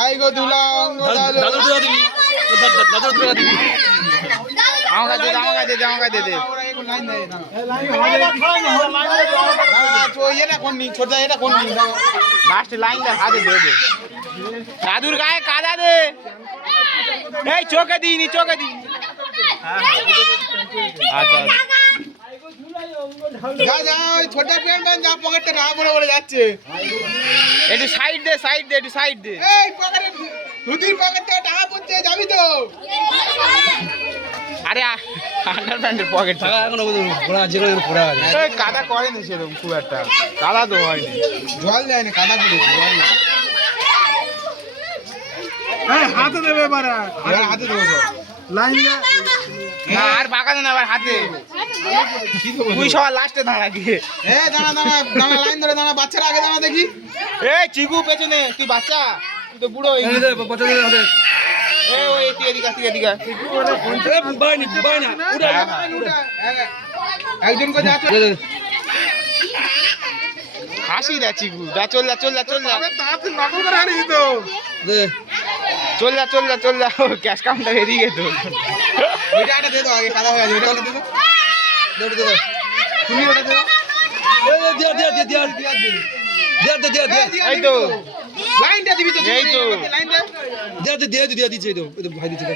I go দুলাং দাদু দুলা দিবি দাদু দুলা দিবি আমাকে দে লাইন দে এটা কোন নি ছোট এটা কোন নি লাস্ট লাইন দে হাতে দে দাদুর গায়ে কাদা দে এই চোখে দিইনি চোখে দি আচ্ছা যা যা ওই ছোট পেন পেন যা পকেটে না বড় বড় যাচ্ছে একটু সাইড দে একটু সাইড দে এই পকেটে দুদিন পকেটে টাকা পড়ছে যাবি তো আরে আন্ডারপ্যান্টের পকেট টাকা এখনো পড়া আছে যেগুলো পড়া আছে এই কাদা করেনি সেরকম খুব একটা কাদা তো হয়নি জল দেয় না কাদা পড়েছে জল না এই হাতে দেবে এবারে হাতে দেবো তো লাইন দে না আর বাঁকাতে না আবার হাতে তুই সবার লাস্টে দাঁড়া গিয়ে দাঁড়া লাইন ধরে দাঁড়া বাচ্চারা আগে দাঁড়া দেখি এই চিকু পেছনে তুই বাচ্চা তুই তো বুড়ো হয়ে গেছিস। এই ওই এদিকে বাইনি বাইনা একজন করে যা হাসি দা চিকু যা চল যা তাতে নকল করে আনিস তো দে চল যা ক্যাশ কাউন্টার এদিকে তো ওইটা একটা দে দাও আগে কাদা হয়ে যাবে ওইটা দে দাও দে দে তুমি ওটা দে দাও এই তো লাইনটা দিবি তো এই তো লাইন দে দিয়ে দিচ্ছে তো ভাই দিচ্ছে